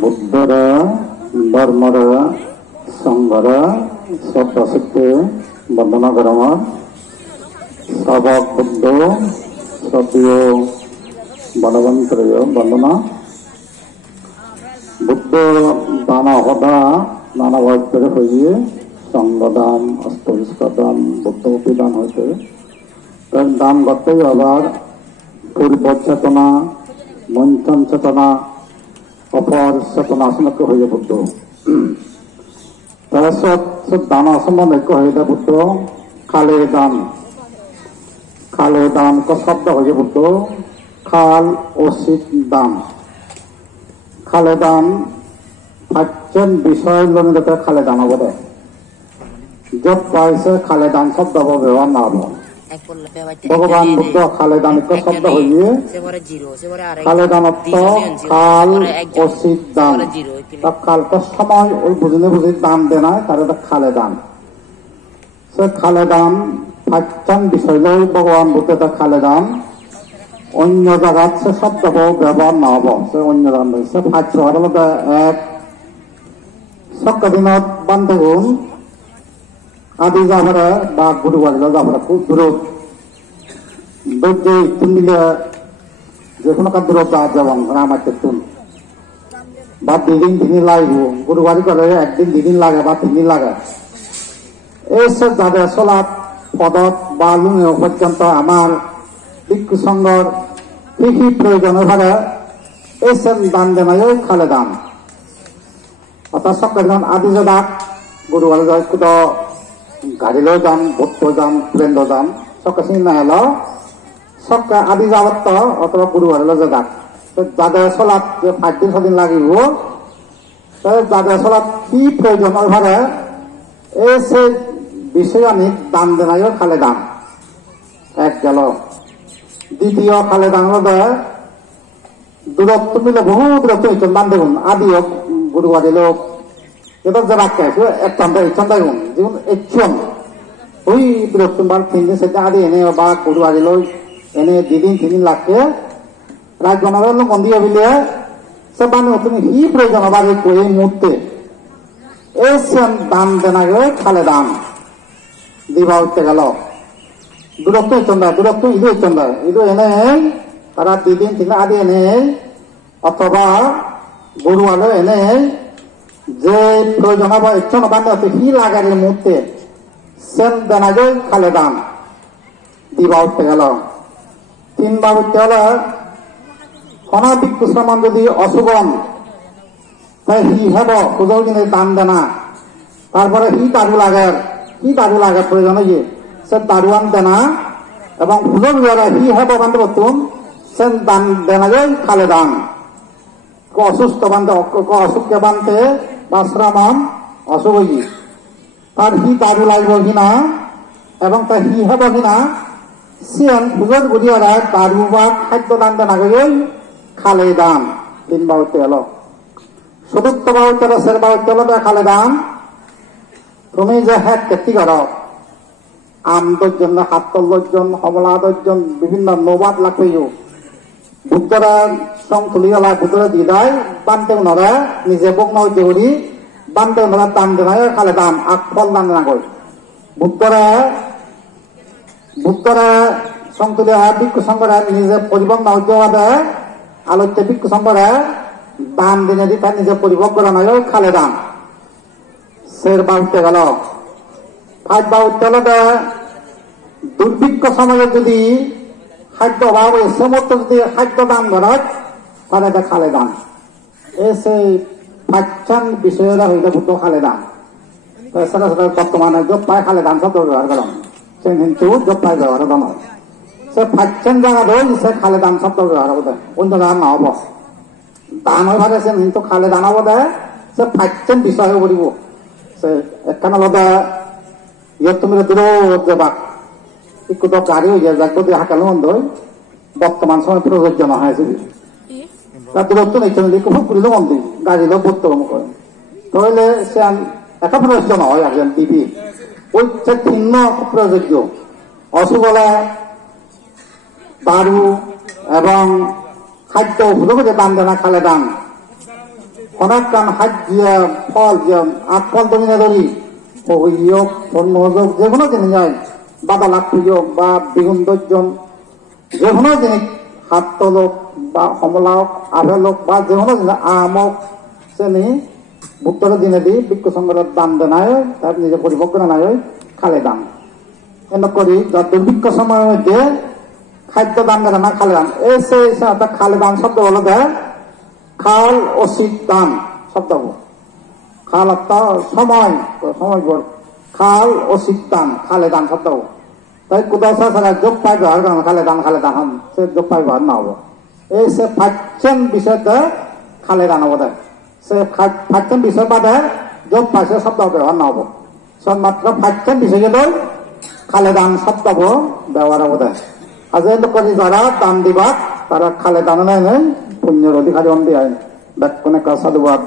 বুদ্ধরা ধর্মরা সংঘরা শ্রদ্ধা শক্তি বন্দনা গ্রামার সাবক বুদ্ধ শ্রদ্ধেয় বলবন্তরীয় বন্দনা বুদ্ধ দানা হদা নানা ভাবে হয়ে সংঘদান অষ্টবিষ্কাদান বুদ্ধমূর্তি দান হয়েছে তার দান করতেই আবার পূর্ব চেতনা মঞ্চন চেতনা অপর চেতনা আসনক হয়ে বুদ্ধ তাৰপিছত দান আসমান ঐক্য হয়ে বুদ্ধ খালে দান শব্দ হয়ে বুদ্ধ খাল অচিত দান খালে দান পাঁচজন বিষয় লনিত খালে দান হব দে যত পাইছে খালে দান শব্দ ব্যবহার না হব ভগবান বুদ্ধ খালে দান শব্দ হইয়ে খালে দান খাল অচিত দান খালটা সময় ওই বুঝিনে বুঝি দান দেনা তার খালে দান সে খালে দান পাঁচজন বিষয় লই ভগবান বুদ্ধ খালে দান অন্য জায়গাত সে শব্দ ব্যবহার না হব সে অন্য দান সে পাঁচ এক সক্কা দিনত বান্ধবন আদি যাবারে বা গুরুবাড়ি যাবারে খুব দূরত দূর মিলে যে কোনো কাজ দূরত যাবাং আমার তুন বা দুদিন তিনদিন লাগব গুরুবাড়ি করে একদিন দুদিন লাগে বা 3 দিন লাগে এইসব যাদের চলাত পদত বা লুঙে পর্যন্ত আমার ভিক্ষু সংঘর কি কি প্রয়োজন হবে এইসব দান দেনায় খালে দান অর্থাৎ সকাল আদি যাক গুরুবাড়ি যায় কুদ গাড়িলেও যান বোটও যান প্লেনও যান সকাল না এলো সকাল আদি যাবত অথবা গুরুবাড়িলেও যাক যাদের চলাত যে 5 দিন 6 দিন লাগিব যাদের চলাত কি প্রয়োজন ভাবে এই সে বিষয় আমি দান দেনায় খালে দান এক গেল দ্বিতীয় খালে দান হলে দূরত্ব মিলে বহু দূরত্ব হয়েছে দান দেখুন আদি হোক গুরুবাড়ি লোক এবার যে রাখতে আছে এক চান্দা এই চান্দা দেখুন যেমন একজন ওই দূরত্ব 3 দিন সেটা আদি এনে বা গুরুবাড়ি লোক এনে 2 দিন 3 দিন লাগছে রাজগণার মন্দির বিলে সে বান তুমি কি প্রয়োজন আবার এই মুহূর্তে এই দান দেনা খালে দান দিবা উঠতে গেল দূরত্ব চন্দা দূরত্ব ইদু চন্দা ইদু এনে তারা 2 দিন 3 দিন আদি এনে অথবা গরু আলো এনে যে প্রয়োজন হবে ইচ্ছন বান্ধব কি লাগার এই মুহূর্তে সেন দেনা খালে দান দিবা উঠতে গেল 3 বার উঠতে গেল অনাবিক সমান যদি অশুভম তাই হি হব কোথাও কিনে দান দেনা তারপরে হি দারু লাগে প্রয়োজন হয়ে সে দারুয়ান দেনা এবং ফুলের দ্বারা হি হব বান্ধব তুম সে দান দেনা যায় খালে দান অসুস্থ বান্ধে অসুখকে বান্ধে বা শ্রমণ অশুভ তার হি দারু লাগবে কিনা এবং তার হি হব কিনা সিয়ান ফুলের গুড়িয়ারা দারু বা খাদ্য দান দেনা গেল খালে দান 3 বার তেল চতুর্থ বার তেল সের বার তেল খালে দান তুমি যে হেড কেটি কর আম 10 জন 7 জন হমলা 10 জন বিভিন্ন নবাদ লাগবে বুদ্ধরা সং তুলি গলা বুদ্ধরা দিদায় বানতে নরা নিজে বক নাও দেউরি বানতে নরা দান দেনায় খালে দান আক ফল দান না কই বুদ্ধরা সং তুলি ভিক্ষু সংঘরা নিজে পরিবহন নাও দেওয়া আলোচ্য ভিক্ষু সংঘরা দান দিনে দি তার নিজে পরিভোগ করা নয় খালে দান সের বাউতে গেল 5 বার উঠতে হলে দুর্ভিক্ষ সময়ে যদি খাদ্য অভাব হয় সে মতো যদি খাদ্য দান করা তাহলে এটা খালে দান এসে 5 বিষয়েরা হইলে বুদ্ধ খালে দান সেটা বর্তমানে যোগ পায় খালে দান শব্দ ব্যবহার করলাম সে কিন্তু যোগ পায় ব্যবহার দান সে 5 জায়গা ধরে সে খালে দান শব্দ ব্যবহার হবে অন্য দান না হব দান হয়ে ভাবে সে কিন্তু খালে দান হব দেয় সে 5 বিষয় করিব সে একখানা লদা ইয়ে তুমি দূর যাবাক একটু তো গাড়ি হয়ে যায় যাক যদি হাঁকালো বন্ধ বর্তমান সময় প্রযোজ্য না হয়েছে তার দূরত্ব নেই খুব করিল মন্দির গাড়ি লোক বর্ত করে তাহলে সে একটা প্রযোজ্য নয় একজন টিভি ওই সে ভিন্ন প্রযোজ্য অসুবলা দারু এবং খাদ্য ভুলো দান দেনা খালে দান অনাকান হাজিয়া ফল যে আট ফল দমিনা ধরি হইয়োগ ধর্মযোগ যে কোনো জিনিস যায় বাবা লাভ হোক বা বেগুন দর্জন যে কোনো জিনিস হাত তলক বা কমলা হোক আপেল হোক বা যে কোনো জিনিস আম হোক শ্রেণী ভুক্তর দিনে দি বিক্ষ সংগ্রহের দান দেনায় তার নিজে পরিপক্ক নাই খালে দান এনে করি যার দুর্ভিক্ষ সময়ের মধ্যে খাদ্য দান দেয় না খালে দান এই খালে দান শব্দ হলো দেয় খাল অসিত দান শব্দ খাল সময় খাল অসিত দান খালে দান শব্দ তাই কোথাও ছাড়া যোগ পাই ব্যবহার করেন খালে দান হন সে যোগ পাই ব্যবহার না হবো এই সে ফাইছেন বিষয়তে খালে দান হবো দেয় সে ফাইছেন বিষয় বাদে যোগ পাইছে শব্দ ব্যবহার না হবো মাত্র ফাইছেন বিষয় গেলেও খালে দান শব্দ ব্যবহার হবো দেয় আজ করি যারা দান দিবা তারা খালে দান নেই পুণ্যের অধিকারী অন্দি আইন ব্যাকুণে কাসাদুবাদ